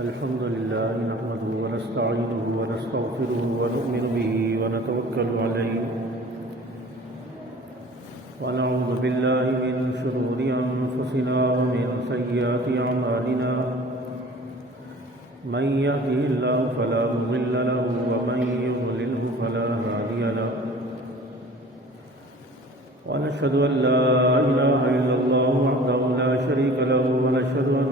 الحمد لله نحمده ونستعينه ونستغفره ونؤمن به ونتوكل عليه ونعوذ بالله من شرور أنفسنا ومن سيئات أعمالنا من يهده الله فلا مضل له ومن يضلله فلا هادي له ونشهد أن لا إله إلا الله وحده لا شريك له ونشهد أن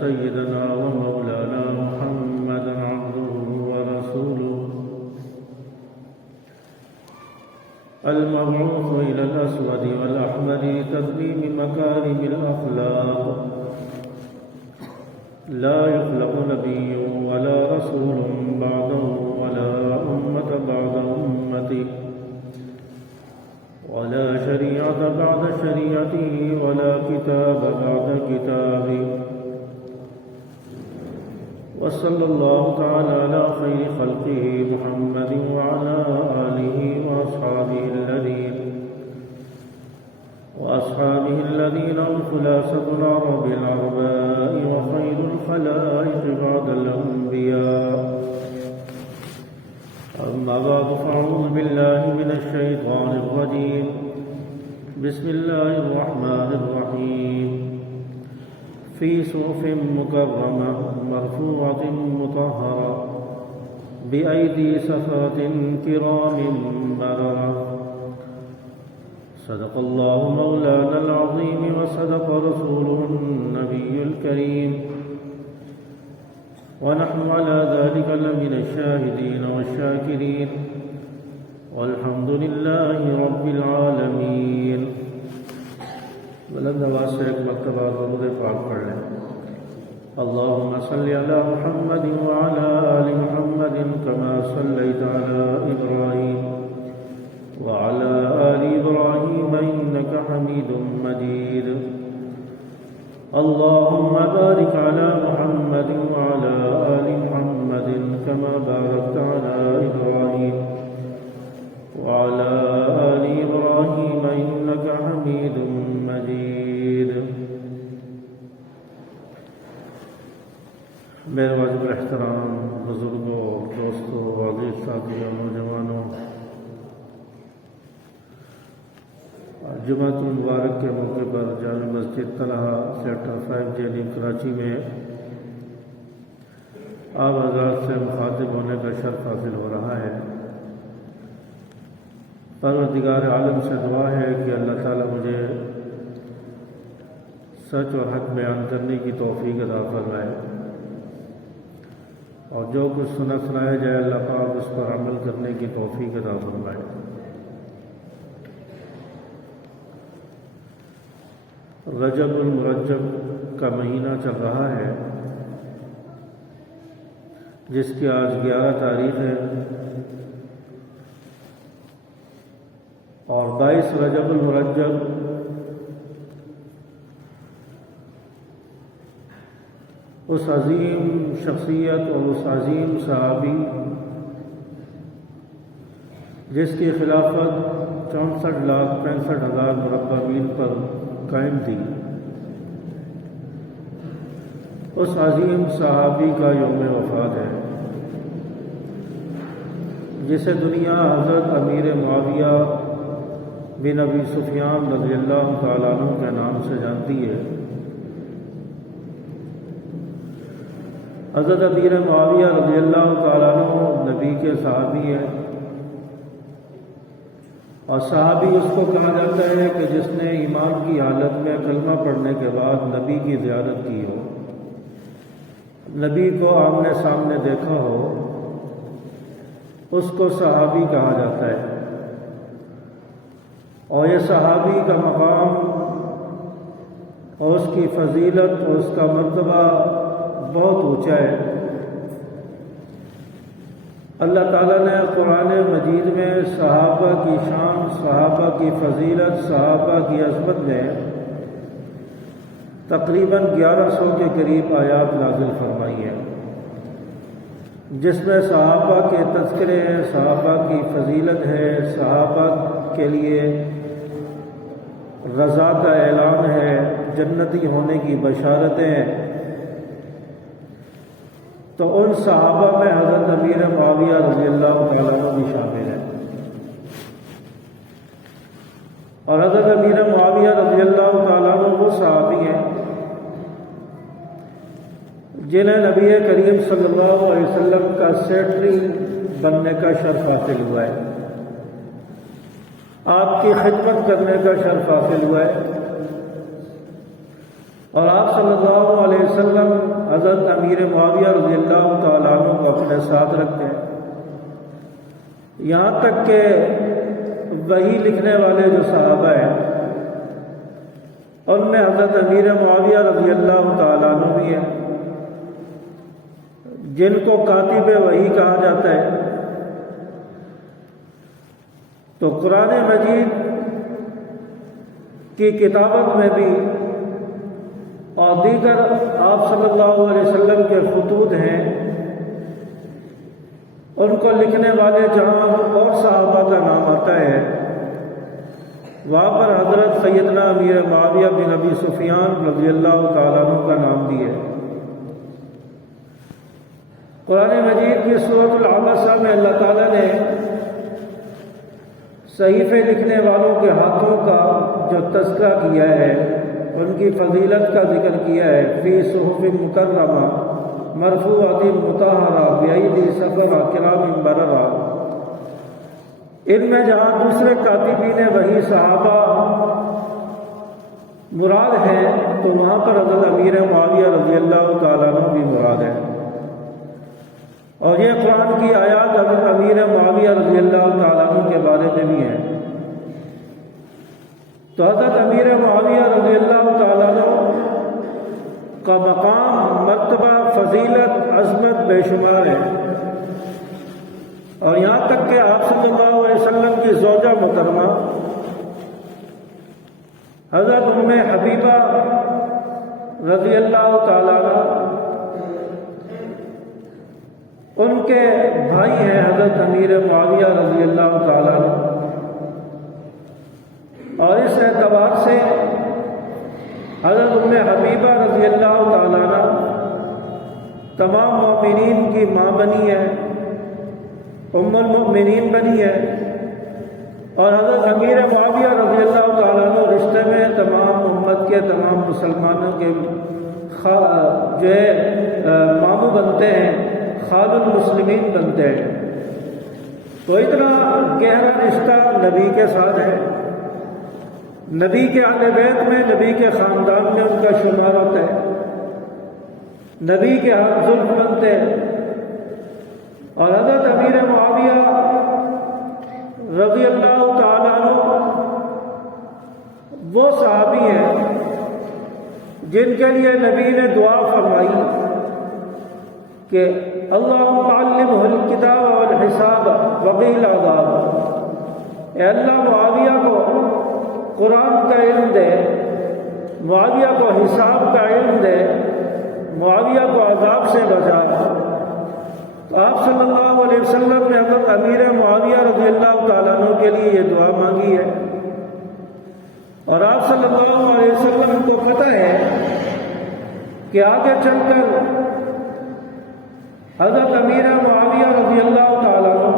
سيدنا ومولانا محمدا عبده ورسوله المبعوث إلى الأسود والأحمر تتميم مكارم الأخلاق لا يخلق نبي ولا رسول بعده ولا أمة بعد أمته ولا شريعة بعد شريعته ولا كتاب بعد كتابه وصلى الله تعالى على خير خلقه محمد وعلى آله وأصحابه الذين هم خلاصة العرب العرباء وخير الخلائق بعد الأنبياء أما بعد فأعوذ بالله من الشيطان الرجيم بسم الله الرحمن الرحيم في صحف مكرمة مرفوعة مطهرة بأيدي سفرة كرام بررة صدق الله مولانا العظيم وصدق رسوله النبي الكريم ونحن على ذلك لمن الشاهدين والشاكرين والحمد لله رب العالمين. بلند آواز سے ایک مرتبہ درود پاک پڑھ لیں. اللهم صل على محمد وعلى آل محمد كما صليت على إبراهيم وعلى آل إبراهيم إنك حميد مجيد. اللهم بارك على محمد وعلى آل محمد كما باركت على إبراهيم وعلى آل إبراهيم إنك حميد مجيد. میرے واجب الاحترام بزرگوں، دوستوں، عزیز ساتھیوں، نوجوانوں، جمعۃ المبارک کے موقع پر جامع مسجد طلحہ سیکٹر 5 جیلی کراچی میں آپ حضرات سے مخاطب ہونے کا شرف حاصل ہو رہا ہے. پروردگار عالم سے دعا ہے کہ اللہ تعالیٰ مجھے سچ اور حق بیان کرنے کی توفیق عطا فرمائے اور جو کچھ سنایا جائے اللہ پاک اس پر عمل کرنے کی توفیق عطا فرمائے. رجب المرجب کا مہینہ چل رہا ہے جس کی آج 11 تاریخ ہے اور 22 رجب المرجب اس عظیم شخصیت اور اس عظیم صحابی جس کی خلافت 64,65,000 مربع میل پر قائم تھی، اس عظیم صحابی کا یوم وفات ہے جسے دنیا حضرت امیر معاویہ بن ابی سفیان رضی اللہ تعالیٰ عنہ کے نام سے جانتی ہے. حضرت امیر معاویہ رضی اللہ تعالیٰ عنہ نبی کے صحابی ہیں اور صحابی اس کو کہا جاتا ہے کہ جس نے ایمان کی حالت میں کلمہ پڑھنے کے بعد نبی کی زیارت کی ہو، نبی کو آمنے سامنے دیکھا ہو، اس کو صحابی کہا جاتا ہے. اور یہ صحابی کا مقام اور اس کی فضیلت اور اس کا مرتبہ بہت اونچا ہے. اللہ تعالیٰ نے قرآن مجید میں صحابہ کی شان، صحابہ کی فضیلت، صحابہ کی عظمت میں تقریباً 1100 کے قریب آیات نازل فرمائی ہیں جس میں صحابہ کے تذکرے ہیں، صحابہ کی فضیلت ہے، صحابہ کے لیے رضا کا اعلان ہے، جنتی ہونے کی بشارتیں، تو ان صحابہ میں حضرت امیر معاویہ رضی اللہ تعالیٰ عنہ بھی شامل ہیں۔ اور حضرت امیر معاویہ رضی اللہ تعالیٰ عنہ وہ صحابی ہیں جنہیں نبی کریم صلی اللہ علیہ وسلم کا سیکرٹری بننے کا شرف حاصل ہوا ہے، آپ کی خدمت کرنے کا شرف حاصل ہوا ہے، اور آپ صلی اللہ علیہ وسلم حضرت امیر معاویہ رضی اللہ تعالیٰ عنہ کو اپنے ساتھ رکھتے ہیں، یہاں تک کہ وحی لکھنے والے جو صحابہ ہیں ان میں حضرت امیر معاویہ رضی اللہ تعالیٰ عنہ بھی ہیں، جن کو کاتب وحی کہا جاتا ہے۔ تو قرآن مجید کی کتابت میں بھی اور دیگر آپ صلی اللہ علیہ وسلم کے خطوط ہیں، ان کو لکھنے والے جہاں اور صحابہ کا نام آتا ہے وہاں پر حضرت سیدنا امیر معاویہ بن ابی سفیان رضی اللہ تعالیٰ عنہ کا نام بھی ہے۔ قرآن مجید کی سورۃ العبسہ میں اللہ تعالیٰ نے صحیفے لکھنے والوں کے ہاتھوں کا جو تذکرہ کیا ہے، ان کی فضیلت کا ذکر کیا ہے، فی صحف مکرمہ مرفوعۃ مطہرہ بأیدی سفرہ کرام بررہ، ان میں جہاں دوسرے کاتبین وحی صحابہ مراد ہیں تو وہاں پر حضرت امیر معاویہ رضی اللہ تعالیٰ عنہ بھی مراد ہے، اور یہ قرآن کی آیات حضرت امیر معاویہ رضی اللہ تعالیٰ عنہ کے بارے میں بھی ہیں۔ تو حضرت امیر معاویہ رضی اللہ تعالیٰ عنہ کا مقام، مرتبہ، فضیلت، عظمت بے شمار ہے، اور یہاں تک کہ آپ صلی اللہ علیہ وسلم کی زوجہ محترمہ حضرت ام حبیبہ رضی اللہ تعالیٰ عنہ، ان کے بھائی ہیں حضرت امیر معاویہ رضی اللہ تعالیٰ عنہ، اور اس اعتبار سے حضرت ام حبیبہ رضی اللہ تعالیٰ عنہ تمام مومنین کی ماں بنی ہے، ام المؤمنین بنی ہے، اور حضرت امیر معاویہ رضی اللہ تعالیٰ عنہ رشتے میں تمام امت کے، تمام مسلمانوں کے جو ہے ماموں بنتے ہیں، خال المسلمین بنتے ہیں۔ تو اتنا گہرا رشتہ نبی کے ساتھ ہے، نبی کے اہل بیت میں، نبی کے خاندان میں ان کا شمار ہوتا ہے، نبی کے ہم زلف بنتے ہیں۔ اور حضرت امیر معاویہ رضی اللہ تعالیٰ عنہ وہ صحابی ہیں جن کے لیے نبی نے دعا فرمائی کہ اللہم علمہ الکتاب والحساب وقیل عذاب، اے اللہ معاویہ کو قرآن کا علم دے، معاویہ کو حساب کا علم دے، معاویہ کو عذاب سے بچا۔ تو آپ صلی اللہ علیہ وسلم نے حضرت امیر معاویہ رضی اللہ تعالیٰ عنہ کے لیے یہ دعا مانگی ہے، اور آپ صلی اللہ علیہ وسلم کو پتہ ہے کہ آگے چل کر حضرت امیر معاویہ رضی اللہ تعالیٰ عنہ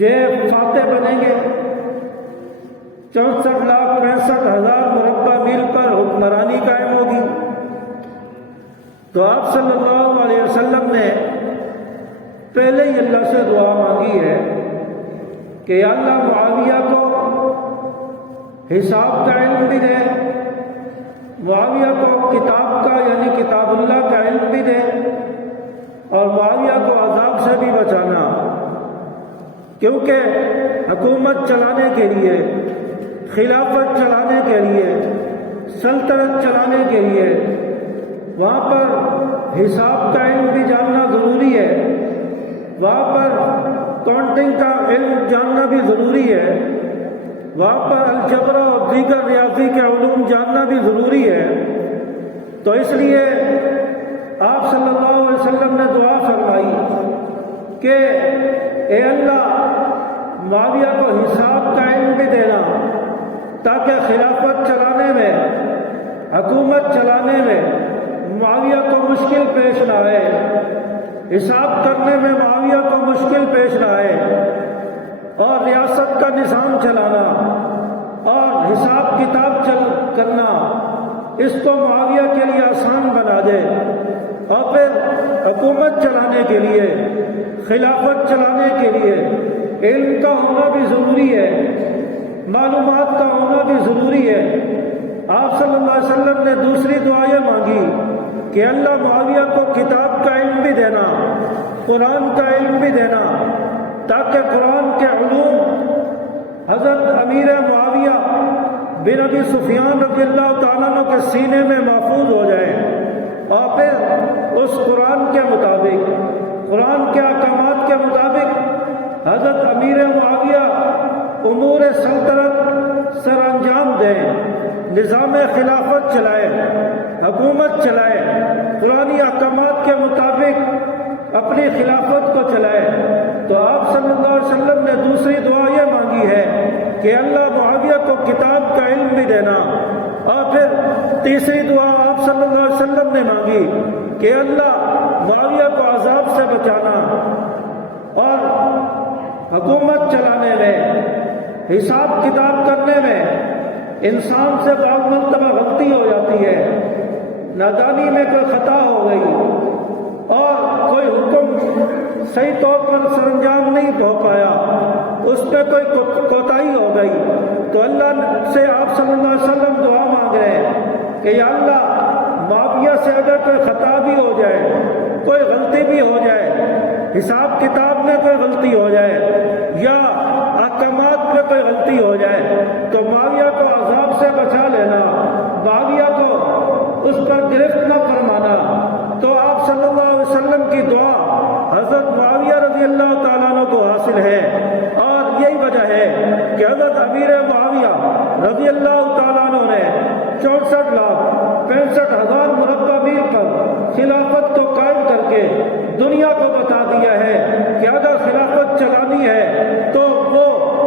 یہ فاتح بنیں گے، 64,65,000 مربع میل پر حکمرانی قائم ہوگی۔ تو آپ صلی اللہ علیہ وسلم نے پہلے ہی اللہ سے دعا مانگی ہے کہ یا اللہ معاویہ کو حساب کا علم بھی دے، معاویہ کو کتاب کا یعنی کتاب اللہ کا علم بھی دے، اور معاویہ کو عذاب سے بھی بچانا، کیونکہ حکومت چلانے کے لیے، خلافت چلانے کے لیے، سلطنت چلانے کے لیے وہاں پر حساب کا علم بھی جاننا ضروری ہے، وہاں پر کاؤنٹنگ کا علم جاننا بھی ضروری ہے، وہاں پر الجبر اور دیگر ریاضی کے علوم جاننا بھی ضروری ہے۔ تو اس لیے آپ صلی اللہ علیہ وسلم نے دعا فرمائی کہ اے اللہ معاویہ کو حساب کا علم بھی دینا تاکہ خلافت چلانے حکومت چلانے میں معاویہ کو مشکل پیش نہ آئے، حساب کرنے میں معاویہ کو مشکل پیش نہ آئے، اور ریاست کا نظام چلانا اور حساب کتاب کرنا اس کو معاویہ کے لیے آسان بنا دے، اور پھر حکومت چلانے کے لیے، خلافت چلانے کے لیے علم کا ہونا بھی ضروری ہے، معلومات کا ہونا بھی ضروری ہے۔ آپ صلی اللہ علیہ وسلم نے دوسری دعا یہ مانگی کہ اللہ معاویہ کو کتاب کا علم بھی دینا، قرآن کا علم بھی دینا، تاکہ قرآن کے علوم حضرت امیر معاویہ بن ابی سفیان رضی اللہ تعالیٰ عنہ کے سینے میں محفوظ ہو جائے، اور پھر اس قرآن کے مطابق، قرآن کے احکامات کے مطابق حضرت امیر معاویہ امور سلطنت سر انجام دیں، نظام خلافت چلائے، حکومت چلائے، قرآنی احکامات کے مطابق اپنی خلافت کو چلائے۔ تو آپ صلی اللہ علیہ وسلم نے دوسری دعا یہ مانگی ہے کہ اللہ معاویہ کو کتاب کا علم بھی دینا، اور پھر تیسری دعا آپ صلی اللہ علیہ وسلم نے مانگی کہ اللہ معاویہ کو عذاب سے بچانا، اور حکومت چلانے میں، حساب کتاب کرنے میں انسان سے بعض مرتبہ غلطی ہو جاتی ہے، نادانی میں کوئی خطا ہو گئی اور کوئی حکم صحیح طور پر سر انجام نہیں ہو پایا، اس پہ کوئی کوتاہی ہو گئی، تو اللہ سے آپ صلی اللہ علیہ وسلم دعا مانگ رہے ہیں کہ یا اللہ معاویہ سے اگر کوئی خطا بھی ہو جائے، کوئی غلطی بھی ہو جائے، حساب کتاب میں کوئی غلطی ہو جائے یا احکامات میں کوئی غلطی ہو جائے، تو معاویہ کو عذاب سے بچا لینا، معاویہ کو اس پر گرفت نہ فرمانا۔ تو آپ صلی اللہ علیہ وسلم کی دعا حضرت معاویہ رضی اللہ تعالیٰ عنہ کو حاصل ہے، اور یہی وجہ ہے کہ حضرت امیر معاویہ رضی اللہ تعالیٰ عنہ نے 64,65,000 مربع میل پر خلافت کو قائم کر کے دنیا کو بتا دیا ہے کہ اگر خلافت چلانی ہے تو وہ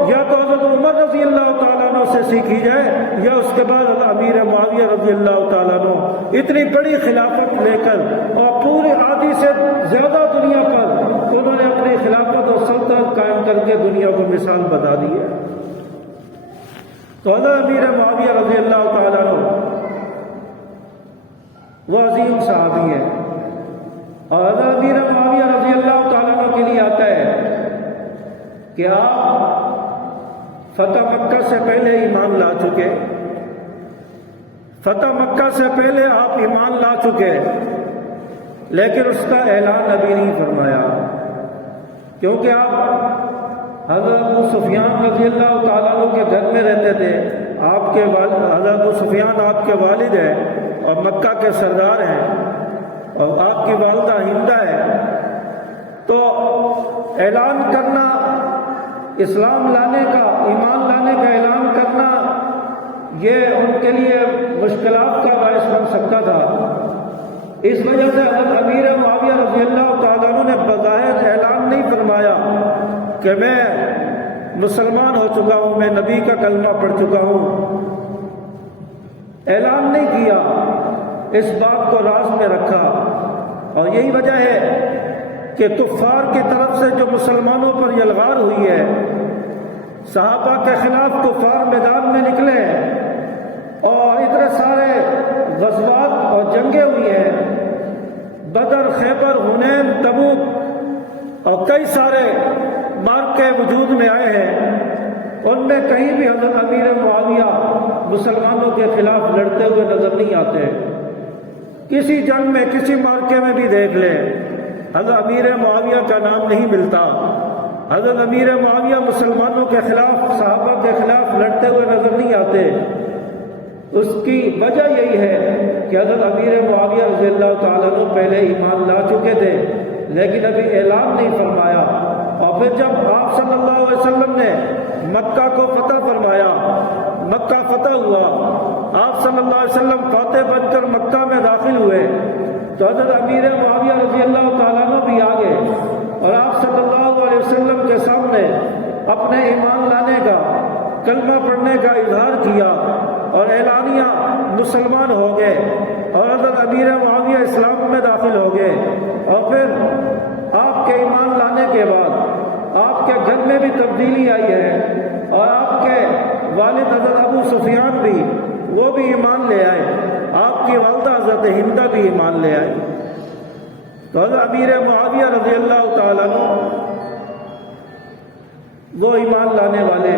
یا تو حضرت عمر رضی اللہ تعالیٰ عنہ سے سیکھی جائے، یا اس کے بعد امیر معاویہ رضی اللہ تعالیٰ عنہ اتنی بڑی خلافت لے کر اور پوری آدھی سے زیادہ دنیا پر انہوں نے اپنی خلافت اور سلطنت قائم کر کے دنیا کو مثال بتا دی ہے۔ تو حضرت امیر معاویہ رضی اللہ تعالیٰ عنہ وہ عظیم صحابی ہے، اور حضرت امیر معاویہ رضی اللہ تعالیٰ عنہ کے لیے آتا ہے کہ آپ فتح مکہ سے پہلے ایمان لا چکے، فتح مکہ سے پہلے آپ ایمان لا چکے، لیکن اس کا اعلان ابھی نہیں فرمایا، کیونکہ آپ حضرت ابو سفیان رضی اللہ تعالیٰ عنہ کے گھر میں رہتے تھے۔ آپ کے حضرت ابو سفیان آپ کے والد ہیں اور مکہ کے سردار ہیں، اور آپ کی والدہ ہندہ ہے، تو اعلان کرنا، اسلام لانے کا، ایمان لانے کا اعلان کرنا، یہ ان کے لیے مشکلات کا باعث بن سکتا تھا۔ اس وجہ سے حضرت امیر معاویہ رضی اللہ تعالیٰ عنہ نے بظاہر اعلان نہیں فرمایا کہ میں مسلمان ہو چکا ہوں، میں نبی کا کلمہ پڑھ چکا ہوں، اعلان نہیں کیا، اس بات کو راز میں رکھا۔ اور یہی وجہ ہے کہ کفار کی طرف سے جو مسلمانوں پر یلغار ہوئی ہے، صحابہ کے خلاف کفار میدان میں نکلے اور اتنے سارے غزوات اور جنگیں ہوئی ہیں، بدر، خیبر، حنین، تبوک اور کئی سارے مارکے وجود میں آئے ہیں، ان میں کہیں بھی حضرت امیر معاویہ مسلمانوں کے خلاف لڑتے ہوئے نظر نہیں آتے۔ کسی جنگ میں، کسی مارکے میں بھی دیکھ لیں، حضرت امیر معاویہ کا نام نہیں ملتا۔ حضرت امیر معاویہ مسلمانوں کے خلاف، صحابہ کے خلاف لڑتے ہوئے نظر نہیں آتے۔ اس کی وجہ یہی ہے کہ حضرت امیر معاویہ رضی اللہ تعالیٰ عنہ پہلے ایمان لا چکے تھے، لیکن ابھی اعلان نہیں فرمایا۔ اور پھر جب آپ صلی اللہ علیہ وسلم نے مکہ کو فتح فرمایا، مکہ فتح ہوا، آپ صلی اللہ علیہ وسلم فاتح بن کر مکہ میں داخل ہوئے، تو حضرت امیر معاویہ رضی اللہ تعالیٰ عنہ بھی آگے اور آپ صلی اللہ علیہ وسلم کے سامنے اپنے ایمان لانے کا، کلمہ پڑھنے کا اظہار کیا اور اعلانیہ مسلمان ہو گئے اور حضرت امیر معاویہ اسلام میں داخل ہو گئے، اور پھر آپ کے ایمان لانے کے بعد آپ کے گھر میں بھی تبدیلی آئی ہے، اور آپ کے والد حضرت ابو سفیان بھی وہ بھی ایمان لے آئے، آپ کی والدہ حضرت ہندہ بھی ایمان لے آئے۔ تو حضرت امیر معاویہ رضی اللہ تعالیٰ عنہ وہ ایمان لانے والے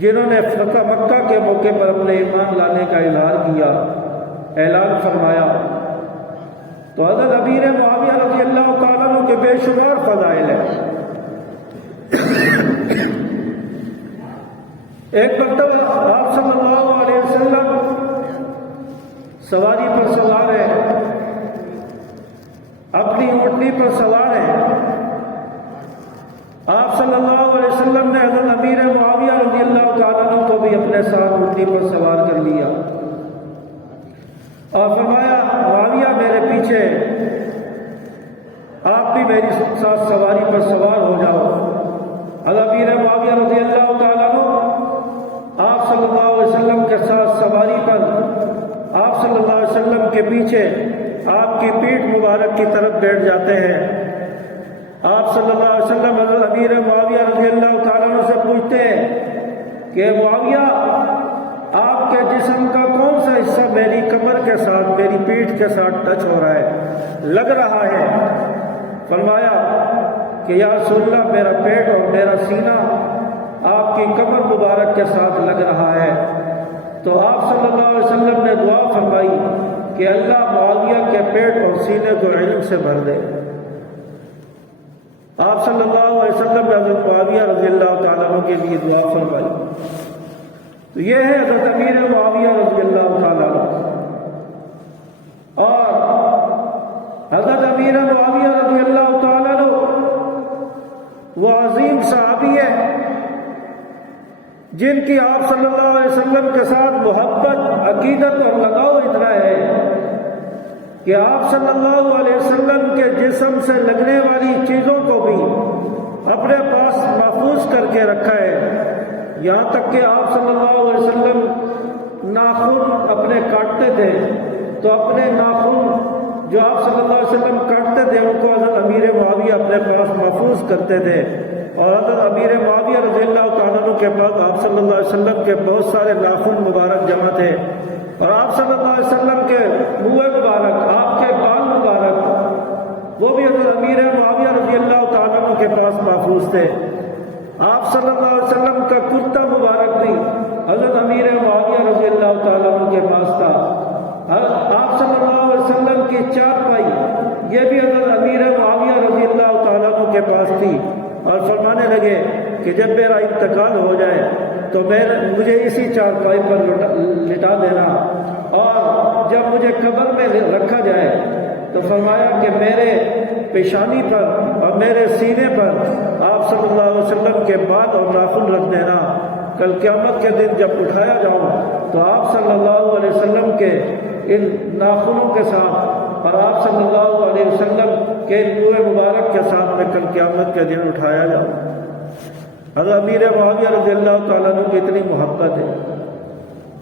جنہوں نے فتح مکہ کے موقع پر اپنے ایمان لانے کا اظہار کیا، اعلان فرمایا، تو حضرت امیر معاویہ رضی اللہ تعالیٰ عنہ کے بے شمار فضائل ہیں۔ ایک مرتبہ آپ صلی اللہ علیہ وسلم سواری پر سوار ہیں، اپنی اونٹنی پر سوار ہیں، آپ صلی اللہ علیہ وسلم نے حضرت امیر معاویہ رضی اللہ تعالیٰ عنہ کو بھی اپنے ساتھ اونٹنی پر سوار کر لیا اور فرمایا معاویہ میرے پیچھے، آپ بھی میری ساتھ سواری پر سوار ہو جاؤ۔ حضرت امیر معاویہ رضی اللہ تعالیٰ عنہ آپ صلی اللہ علیہ وسلم کے ساتھ سواری پر آپ صلی اللہ علیہ وسلم کے پیچھے آپ کی پیٹھ مبارک کی طرف بیٹھ جاتے ہیں۔ آپ صلی اللہ علیہ وسلم حضرت امیر معاویہ رضی اللہ تعالیٰ عنہ سے پوچھتے ہیں کہ معاویہ آپ کے جسم کا کون سا حصہ میری کمر کے ساتھ، میری پیٹھ کے ساتھ ٹچ ہو رہا ہے، لگ رہا ہے؟ فرمایا کہ یا رسول اللہ میرا پیٹ اور میرا سینہ آپ کی کمر مبارک کے ساتھ لگ رہا ہے۔ تو آپ صلی اللہ علیہ وسلم نے دعا فرمائی کہ اللہ معاویہ کے پیٹ اور سینے کو علم سے بھر دے۔ آپ صلی اللہ علیہ وسلم نے حضرت معاویہ رضی اللہ تعالیٰ عنہ کے لیے دعا فرمائی۔ تو یہ ہے حضرت امیر معاویہ رضی اللہ تعالیٰ عنہ۔ اور حضرت امیر معاویہ رضی اللہ تعالیٰ عنہ وہ عظیم صحابی ہے جن کی آپ صلی اللہ علیہ وسلم کے ساتھ محبت، عقیدت اور لگاؤ اتنا ہے کہ آپ صلی اللہ علیہ وسلم کے جسم سے لگنے والی چیزوں کو بھی اپنے پاس محفوظ کر کے رکھا ہے، یہاں تک کہ آپ صلی اللہ علیہ وسلم ناخن اپنے کاٹتے تھے تو اپنے ناخن جو آپ صلی اللہ علیہ وسلم کاٹتے تھے ان کو حضرت امیر معاویہ اپنے پاس محفوظ کرتے تھے، اور حضرت امیر معاویہ رضی اللہ تعالیٰ عنہ کے پاس آپ صلی اللہ علیہ وسلم کے بہت سارے ناخن مبارک جمع تھے، اور آپ صلی اللہ علیہ وسلم کے منہ مبارک، آپ کے بال مبارک وہ بھی حضرت امیر معاویہ رضی اللہ تعالیٰ عنہ کے پاس محفوظ تھے۔ آپ صلی اللہ علیہ وسلم کا کرتا مبارک بھی حضرت امیر معاویہ رضی اللہ تعالیٰ عنہ کے پاس تھا۔ آپ صلی اللہ علیہ وسلم کی چارپائی یہ بھی حضرت امیر معاویہ رضی اللہ تعالیٰ عنہ کے پاس تھی، اور فرمانے لگے کہ جب میرا انتقال ہو جائے تو مجھے اسی چارپائی پر لٹا دینا، اور جب مجھے قبر میں رکھا جائے تو فرمایا کہ میرے پیشانی پر اور میرے سینے پر آپ صلی اللہ علیہ وسلم کے بال اور ناخن رکھ دینا، کل قیامت کے دن جب اٹھایا جاؤں تو آپ صلی اللہ علیہ وسلم کے ان ناخنوں کے ساتھ اور آپ صلی اللہ علیہ وسلم کے منہ مبارک کے ساتھ میں کل قیامت کے دن اٹھایا جاؤں۔ حضرت امیر معاویہ رضی اللہ تعالیٰ عنہ کی اتنی محبت ہے۔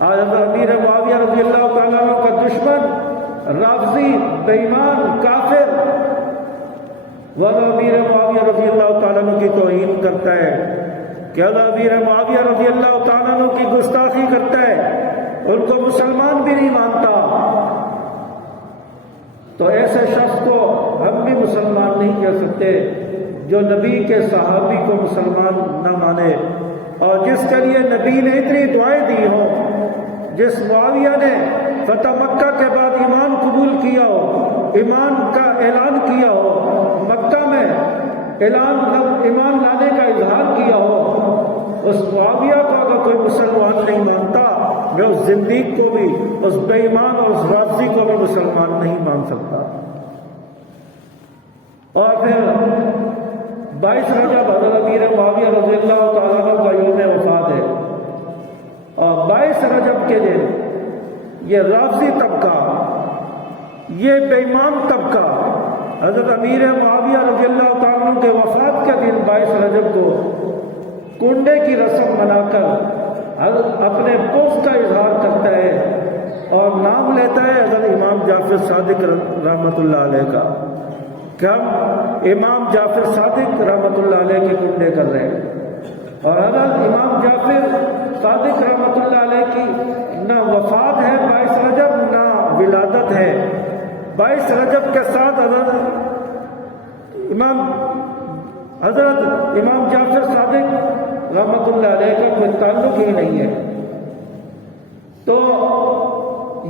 آج حضرت امیر معاویہ رضی اللہ تعالیٰ عنہ کا دشمن، رافضی، بے ایمان، کافر، وہ حضرت امیر معاویہ رضی اللہ تعالیٰ عنہ کی توہین کرتا ہے، کہ حضرت امیر معاویہ رضی اللہ تعالیٰ عنہ کی گستاخی کرتا ہے، ان کو مسلمان بھی نہیں مانتا، تو ایسے شخص کو ہم بھی مسلمان نہیں کہہ سکتے جو نبی کے صحابی کو مسلمان نہ مانے، اور جس کے لیے نبی نے اتنی دعائیں دی ہوں، جس معاویہ نے فتح مکہ کے بعد ایمان قبول کیا ہو، ایمان کا اعلان کیا ہو، مکہ میں ایمان لانے کا اظہار کیا ہو، اس معاویہ کو اگر کوئی مسلمان نہیں مانتا، میں اس زندیق کو بھی، اس بے ایمان اور اس رافضی کو بھی مسلمان نہیں مان سکتا۔ اور پھر 22 رجب حضرت امیر معاویہ رضی اللہ تعالیٰ عنہ کا یوم وفات ہے، اور 22 رجب کے دن یہ رافضی طبقہ، یہ بے ایمان طبقہ حضرت امیر معاویہ رضی اللہ تعالیٰ عنہ کے وفات کے دن 22 رجب کو کنڈے کی رسم بنا کر اپنے بغض کا اظہار کرتا ہے جعفر صادق رحمۃ اللہ علیہ کا کہ ہم امام جعفر صادق رحمۃ اللہ علیہ کے کنڈے کر رہے ہیں، اور حضرت امام جعفر صادق رحمۃ اللہ علیہ کی نہ وفات ہے 22 رجب نہ ولادت ہے۔ 22 رجب کے ساتھ حضرت امام جعفر صادق رحمۃ اللہ علیہ کا کوئی تعلق ہی نہیں ہے۔ تو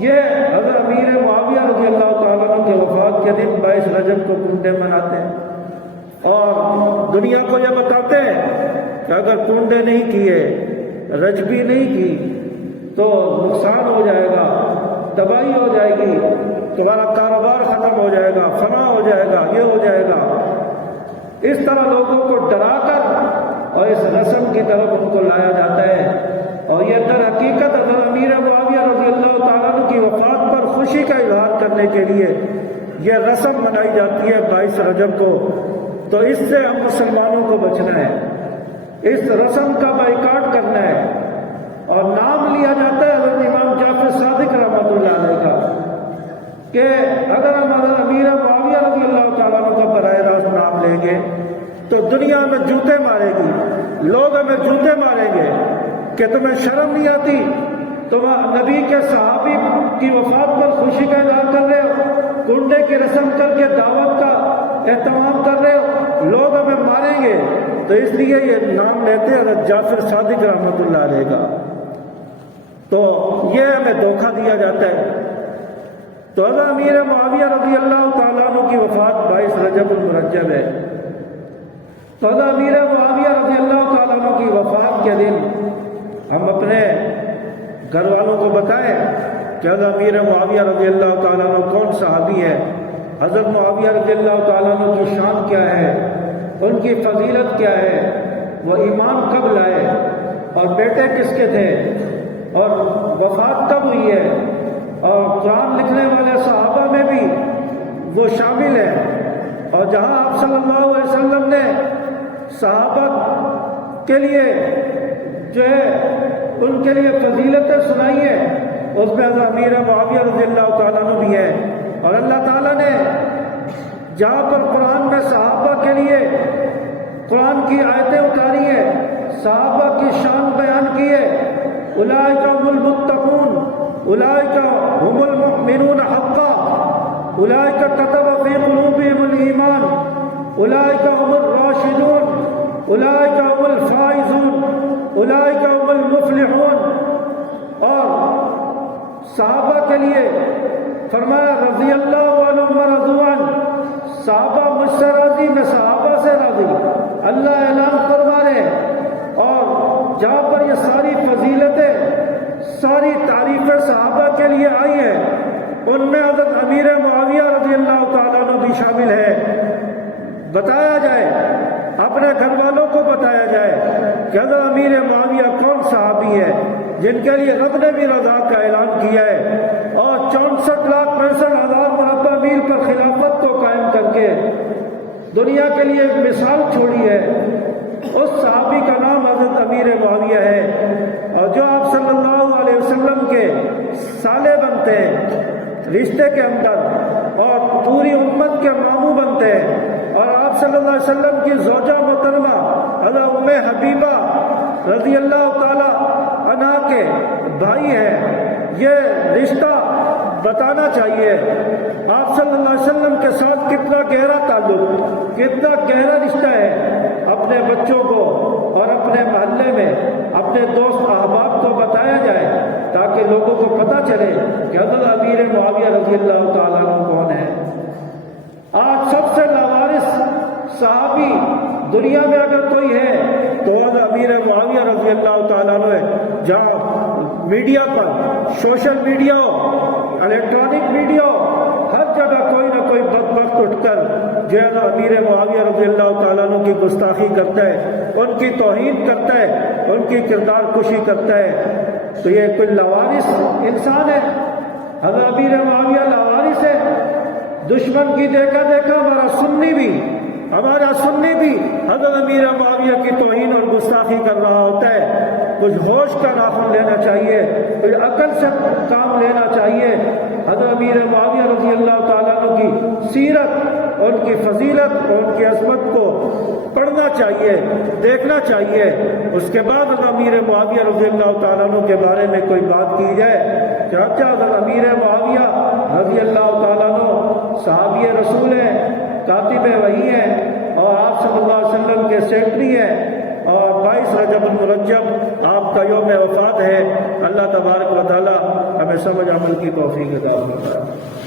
یہ حضرت امیر معاویہ رضی اللہ تعالیٰ عنہ کے وفات کے دن 22 رجب کو کنڈے مناتے ہیں، اور دنیا کو یہ بتاتے ہیں کہ اگر کنڈے نہیں کیے، رجبی نہیں کی تو نقصان ہو جائے گا، تباہی ہو جائے گی، تمہارا کاروبار ختم ہو جائے گا، فنا ہو جائے گا، یہ ہو جائے گا۔ اس طرح لوگوں کو ڈرا کر اور اس رسم کی طرف ان کو لایا جاتا ہے، اور یہ در حقیقت حضرت امیر معاویہ رضی اللہ تعالیٰ عنہ کی وفات پر خوشی کا اظہار کرنے کے لیے یہ رسم منائی جاتی ہے 22 رجب کو۔ تو اس سے ہم مسلمانوں کو بچنا ہے، اس رسم کا بائیکاٹ کرنا ہے، اور نام لیا جاتا ہے حضرت امام جعفر صادق رحمۃ اللہ علیہ کا، کہ اگر ہم حضرت امیر معاویہ رضی اللہ تعالیٰ عنہ کا براہ راست نام لیں گے تو دنیا میں جوتے مارے گی، لوگ ہمیں جوتے ماریں گے کہ تمہیں شرم نہیں آتی، تم نبی کے صحابی کی وفات پر خوشی کا اظہار کر رہے ہو، کنڈے کی رسم کر کے دعوت کا اہتمام کر رہے ہو، لوگ ہمیں ماریں گے۔ تو اس لیے یہ نام لیتے ہیں حضرت جعفر صادق رحمۃ اللہ علیہ کا۔ تو یہ ہمیں دھوکہ دیا جاتا ہے۔ تو حضرت امیر معاویہ رضی اللہ تعالیٰ عنہ کی وفات 22 رجب المرجب ہے۔ تو حضرت امیر معاویہ رضی اللہ تعالیٰ عنہ کی وفات کے دن ہم اپنے گھر والوں کو بتائیں کہ حضرت امیر معاویہ رضی اللہ تعالیٰ عنہ کون صحابی ہے، حضرت معاویہ رضی اللہ تعالیٰ عنہ کی شان کیا ہے، ان کی فضیلت کیا ہے، وہ ایمان کب لائے، اور بیٹے کس کے تھے، اور وفات کب ہوئی ہے، اور قرآن لکھنے والے صحابہ میں بھی وہ شامل ہیں، اور جہاں آپ صلی اللہ علیہ وسلم نے صحابہ کے لیے جو ہے ان کے لیے فضیلتیں سنائی ہیں، اس میں حضرت امیر معاویہ رضی اللہ تعالیٰ عنہ بھی ہے۔ اور اللہ تعالیٰ نے جہاں پر قرآن میں صحابہ کے لیے قرآن کی آیتیں اتاری ہیں، صحابہ کی شان بیان کی ہے، اولئک هم المتقون، اولئک هم المؤمنون حقا، اولئک كتب في قلوبهم الایمان، اولئک هم الراشدون، اولئک هم الفائزون، اولئک هم المفلحون۔ اور صحابہ کے لیے فرمایا رضی اللہ عنہم ورضوا عنہ، صحابہ مجھ سے راضی، میں صحابہ سے راضی، اللہ اعلان فرما رہے ہیں۔ اور جہاں پر یہ ساری فضیلتیں، ساری تعریفیں صحابہ کے لیے آئی ہیں، ان میں حضرت امیر معاویہ رضی اللہ تعالیٰ عنہ بھی شامل ہے۔ بتایا جائے، اپنے گھر والوں کو بتایا جائے کہ حضرت امیر معاویہ کون صحابی ہے جن کے لیے رب نے بھی رضا کا اعلان کیا ہے، اور 64,65,000 مربع میل پر خلافت کو قائم کر کے دنیا کے لیے ایک مثال چھوڑی ہے۔ اس صحابی کا نام حضرت امیر معاویہ ہے، اور جو آپ صلی اللہ علیہ وسلم کے سالے بنتے ہیں رشتے کے اندر، اور پوری امت کے ماموں بنتے ہیں، اور آپ صلی اللہ علیہ وسلم کی زوجہ محترمہ حضرت ام حبیبہ رضی اللہ تعالی عنہا کے بھائی ہیں۔ یہ رشتہ بتانا چاہیے آپ صلی اللہ علیہ وسلم کے ساتھ کتنا گہرا تعلق، کتنا گہرا رشتہ ہے۔ اپنے بچوں کو اور اپنے محلے میں اپنے دوست احباب کو بتایا جائے تاکہ لوگوں کو پتہ چلے کہ حضرت امیر معاویہ رضی اللہ تعالیٰ عنہ کون ہے۔ آج سب سے لاوارث صحابی دنیا میں اگر کوئی ہے تو حضرت امیر معاویہ رضی اللہ تعالیٰ عنہ ہے۔ جہاں میڈیا پر، سوشل میڈیا ہو، الیکٹرانک میڈیا ہو، ہر جگہ کوئی نہ کوئی بدبخت اٹھ کر جو ہے امیر معاویہ رضی اللہ تعالیٰ عنہ کی گستاخی کرتا ہے، ان کی توہین کرتا ہے، ان کی کردار کشی کرتا ہے، تو یہ کوئی لاوارث انسان ہے۔ حضرت امیر معاویہ لاوارث ہے، دشمن کی دیکھا دیکھا ہمارا سنی بھی ہمارا سنی بھی حضرت امیر معاویہ کی توہین اور گستاخی کر رہا ہوتا ہے، کچھ ہوش کا ناخن لینا چاہیے، کچھ عقل سے کام لینا چاہیے۔ حضرت امیر معاویہ رضی اللہ تعالیٰ عنہ کی سیرت، ان کی فضیلت اور ان کی عظمت کو پڑھنا چاہیے، دیکھنا چاہیے۔ اس کے بعد حضرت امیر معاویہ رضی اللہ تعالیٰ عنہ کے بارے میں کوئی بات کی جائے کہ اچھا حضرت امیر معاویہ رضی اللہ تعالیٰ عنہ صحابی رسول ہیں، کاتب وحی ہیں، اور آپ صلی اللہ علیہ وسلم کے سیکرٹری ہیں، اور 22 رجب المرجب آپ کا یوم وفات ہے۔ اللہ تبارک و تعالی ہمیں سمجھ عمل کی توفیق عطا فرمائے۔